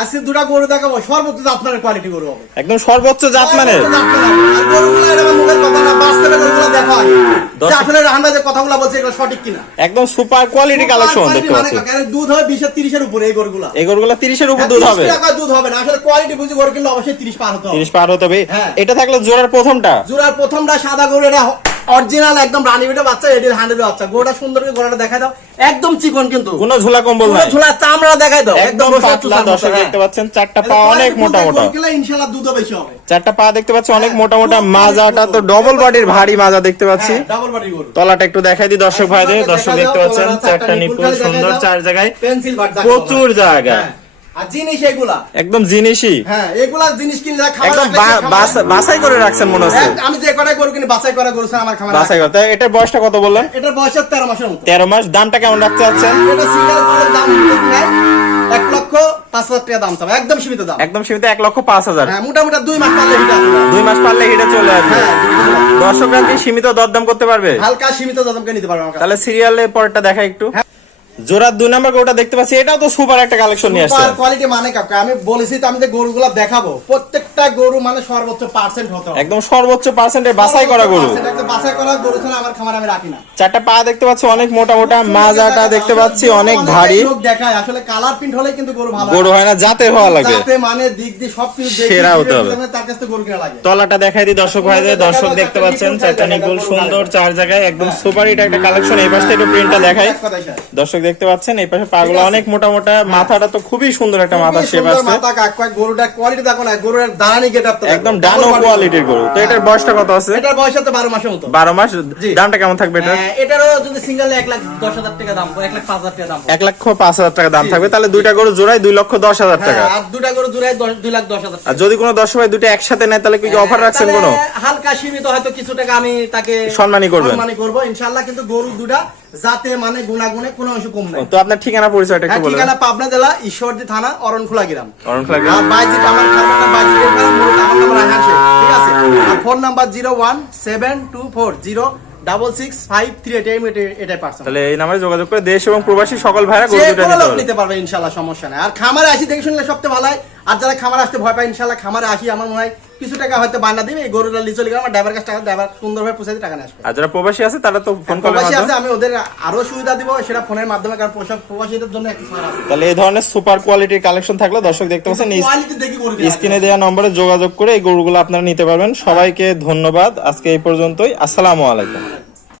আজকে দুটা গরু দেখাবো সর্বোচ্চ জাতমানের কোয়ালিটি গরু হবে, একদম সর্বোচ্চ জাতমানের। গরুগুলো এটা আমার মুখের কথা না, বাস্তবে গরুগুলো দেখা হয় যে আসলে রাহানদা যে কথাগুলো বলছে এগুলো সঠিক কিনা। একদম সুপার কোয়ালিটি কালেকশন দেখতে পাচ্ছি। দুধ হবে 20-30 এর উপরে এই গরুগুলো। এই গরুগুলো 30 এর উপর দুধ হবে। 30 টাকা দুধ হবে না, আসলে কোয়ালিটি বুঝি গরু কিনলে অবশ্যই 30 পার হতে হবে। 30 পার হতে হবে। হ্যাঁ। এটা থাকলো জোড়ার প্রথমটা। জোড়ার প্রথমটা সাদা গরু, এটা অরিজিনাল একদম রানী বেটা বাচ্চা, এটির 100 বাচ্চা। গরুটা সুন্দর করে গলাটা দেখাই দাও, একদম চিকন কিন্তু কোনো ঝোলা কম্বল নাই, ঝোলা চামড়া দেখাই দাও, একদম পাতলা। দর্শক দেখতে পাচ্ছেন চারটা পা অনেক মোটা মোটা, ইনশাআল্লাহ দুধও বেশি হবে। চারটা পা দেখতে পাচ্ছি অনেক মোটা মোটা। মাজাটা তো ডবল বডির ভারী মাজা দেখতে পাচ্ছি। ডাবল বডি গরু। তলাটা একটু দেখাই দিই দর্শক ভাইদের। দর্শক দেখতে পাচ্ছেন চারটা নিপুল সুন্দর, চার জায়গায় পেন্সিল বাট প্রচুর জায়গা। আর জিনিস এগুলা একদম জিনিসই। হ্যাঁ, এগুলা জিনিস কিনলে একদম বাছাই করে রাখছেন মনে হচ্ছে। আমি যে কটা গরু কিনে বাছাই করা গরু স্যার আমার খামারে বাছাই করতে। এটার বয়সটা কত বললেন? এটার বয়স 13 মাসের মতো। 13 মাস। দামটা কেমন রাখতে যাচ্ছেন? এটা সিঙ্গেল গরুর দাম নেয় 1,05,000 টাকা দাম চাবে, একদম সীমিত দাম। একদম সীমিত 1,05,000। হ্যাঁ, মোটামুটি 2 মাস পারলে হিট আসবে। 2 মাস পারলে হিটে চলে আসবে। হ্যাঁ, দর্শকরা কি সীমিত দরদাম করতে পারবে? হালকা সীমিত দামকে নিতে পারবে আমার কাছে। তাহলে সিরিয়ালে পরেরটা দেখা একটু। জোড়ার 2 নাম্বার গরুটা দেখতে পাচ্ছি, এটাও তো সুপার একটা কালেকশন নিয়ে আসছে। সুপার কোয়ালিটি মানে কাকা, আমি বলেছি তো আমি যে গরুগুলো দেখাবো প্রত্যেকটা গরু মানে সর্বোচ্চ পার্সেন্ট হতে হবে, একদম সর্বোচ্চ পার্সেন্টের বাছাই করা গরু। বাছাই করা গরু ছাড়া আমার খামারে আমি রাখি না। চারটা পা দেখতে পাচ্ছি অনেক মোটা মোটা, মাজাটা দেখতে পাচ্ছি অনেক ভারী। লোক দেখায় আসলে কালার প্রিন্ট হলে কিন্তু গরু ভালো গরু হয় না, জাতে হওয়া লাগে, যাতে মানে দিক দিয়ে সবকিছু দেখে সেরা হতে হবে। তার কাছে গরু কিনা লাগে। তলাটা দেখাই দিই দর্শক ভাইদের। দর্শক দেখতে পাচ্ছেন চারটা নিপুল সুন্দর, চার জায়গায় একদম সুপার হিট একটা কালেকশন। এই পাশে একটু প্রিন্টটা দেখাই। দর্শক দেখতে পাচ্ছেন এই পাশে পাগুলো অনেক মোটা মোটা, মাথাটা তো খুবই সুন্দর একটা মাথা শেপ আছে। মাথা কাক গরুটা কোয়ালিটি দেখো না, গরুর দাঁড়ানি গেটআপ তো একদম ডানো কোয়ালিটির গরু। তো এটার বয়সটা কত আছে? এটার বয়স তো 12 মাসের মতো। 12 মাস। দামটা কেমন থাকবে এটা? এটারও যদি সিঙ্গেল 1,10,000 টাকা দাম, 1,05,000 টাকা দাম, 1,05,000 টাকা দাম থাকবে। তাহলে দুইটা গরু জোড়ায় 2,10,000 টাকা। আর দুটা গরু জোড়ায় 2,10,000 টাকা। আর যদি কোনো দর্শক ভাই দুটো একসাথে নেয় তাহলে কি অফার রাখছেন কোনো? হালকা সীমিত হয়তো কিছু টাকা আমি তাকে সম্মানী করব ইনশাআল্লাহ। কিন্তু গরু দুটা যাতে মানে গুণাগুণে কোনো অংশ কম নাই। তো আপনার ঠিকানা পরিচয়টা একটু বলুন। ঠিকানা পাবনা জেলা ঈশ্বরদী থানা অরণখোলা গ্রাম। অরণখোলা গ্রাম। বাইজিত আমার খামার, বাইজিতের গ্রাম, মূলত আমার নাম রায়হান শেখ, ঠিক আছে? আর ফোন নাম্বার 01724066538 এটাই পারছেন। তাহলে এই নাম্বারে যোগাযোগ করে দেশ এবং প্রবাসী সকল ভাইরা গরু দুটো নিতে পারবে ইনশাআল্লাহ, সমস্যা নাই। আর খামারে আসি দেখে শুনলে সবচেয়ে ভালো হয়। আর যারা খামারে আসতে ভয় পায় ইনশাআল্লাহ খামারে আসি, আমার মনে হয় কিছু টাকা হয়তো বান্না দিবে, এই গরুটা লিয়ে চলে গেলে আমার ড্রাইভার কাছে টাকা, ড্রাইভার সুন্দরভাবে পৌঁছে দিয়ে টাকা নিয়ে আসবে। আর যারা প্রবাসী আছে তারা তো ফোন কলের মাধ্যমে আমি ওদের আরো সুবিধা দিব, সেটা ফোনের মাধ্যমে, কারণ প্রবাসীদের জন্য একটা ছাড় আছে। তাহলে এই ধরনের সুপার কোয়ালিটির কালেকশন থাকলে দর্শক দেখতে পাচ্ছেন কোয়ালিটি দেখি গরু কিনা স্ক্রিনে দেওয়া নম্বরে যোগাযোগ করে এই গরুগুলো আপনারা নিতে পারবেন। সবাইকে ধন্যবাদ। আজকে এই পর্যন্তই। আসসালামু আলাইকুম।